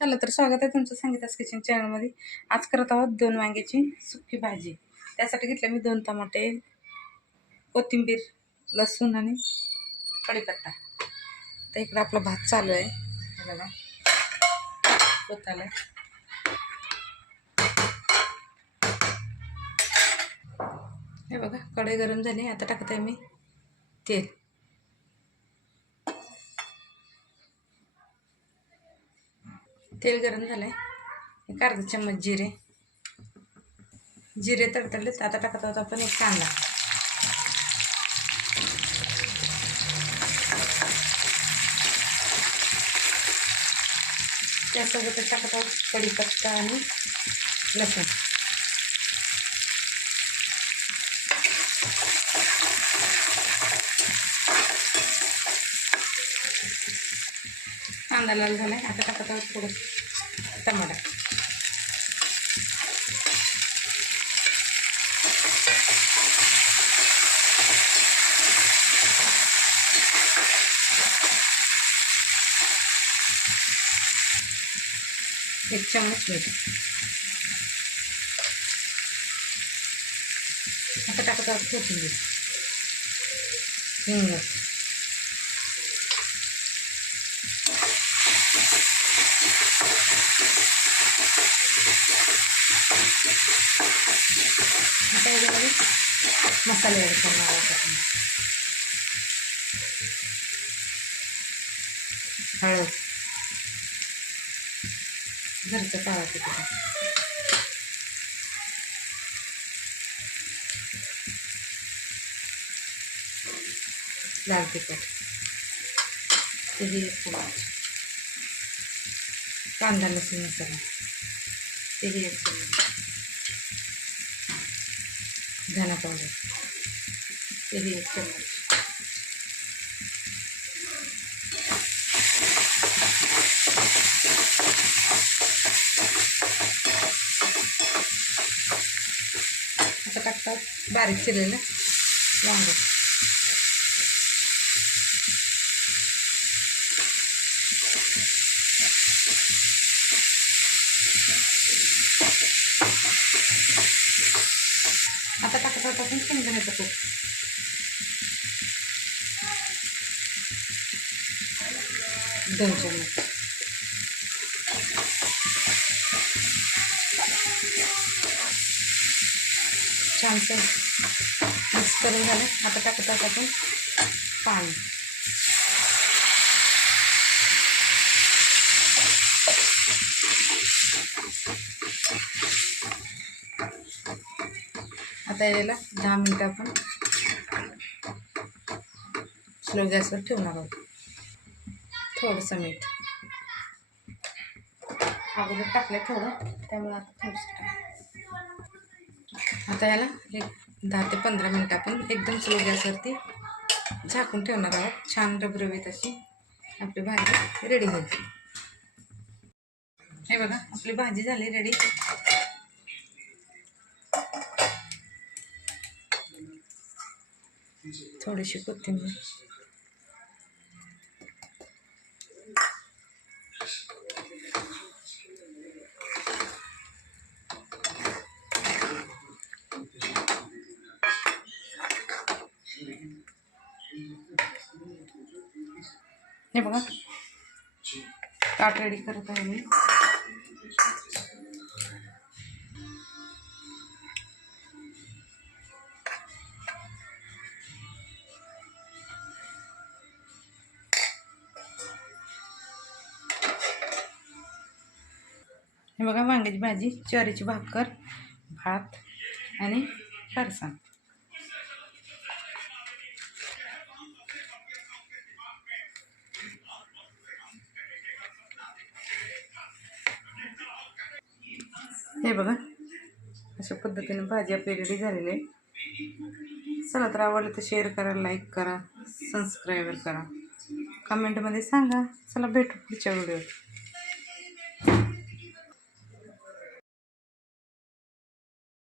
चला तर स्वागत आहे तुमचं संगीतास किचन चॅनलमध्ये. आज करत आहोत दोन वांग्याची सुकी भाजी. त्यासाठी घेतलं मी दोन टमाटे कोथिंबीर लसूण आणि कढीपत्ता. तर इकडं आपला भात चालू आहे. बघा. होत आलं हे बघा कढई गरम झाली. आता टाकत आहे मी तेल. तेल गरम झालं आहे एक अर्धा चम्मच जिरे. जिरे तडतडलेत. आता टाकत आहोत आपण एक कांदा. त्यासोबतच टाकत आहोत कढीपत्ता आणि लसूण. कांदा लाल झाला आहे आता टाकत आहोत थोडं टमाटा एक चमच मीठ. आता टाकत आहोत कोथिंबीर. हिंग. आता याच्यामध्ये मसाले ॲड करणार आहोत आपण हळद घरचं काळा तिखट लाल तिखट तेही एक चमच कांदा लसूण मसाला तेही एक चमच धना पावडर तेही एक चम्मच आता टाकतात बारीक चिरलेलं वांग आता टाकत आहोत आपण शेंगदाण्याचं कूट दोन चम्मच. छानसं मिक्स करून झालं. आता टाकत आहोत आपण पाणी. आता याला दहा मिनटं आपण स्लो गॅसवर ठेवणार आहोत. थोडंसं मीठ. अगोदर टाकलं थोडं त्यामुळे आता थोडंसं आता याला एक दहा ते पंधरा मिनटं आपण एकदम स्लो गॅसवरती झाकून ठेवणार आहोत. छान रबरबीत अशी आपली भाजी रेडी होईल हे बघा आपली भाजी झाली रेडी थोडीशी कोथिंबीर. हे बघा. ताट रेडी करत आहे मी. हे बघा वांग्याची भाजी ज्वारीची भाकर भात आणि फरसाण हे बघा अशा पद्धतीने भाजी आपली रेडी झालेली आहे. चला तर आवडलं तर शेअर करा लाईक करा सबस्क्राईबर करा. कमेंटमध्ये सांगा. चला भेटू पुढच्या व्हिडिओत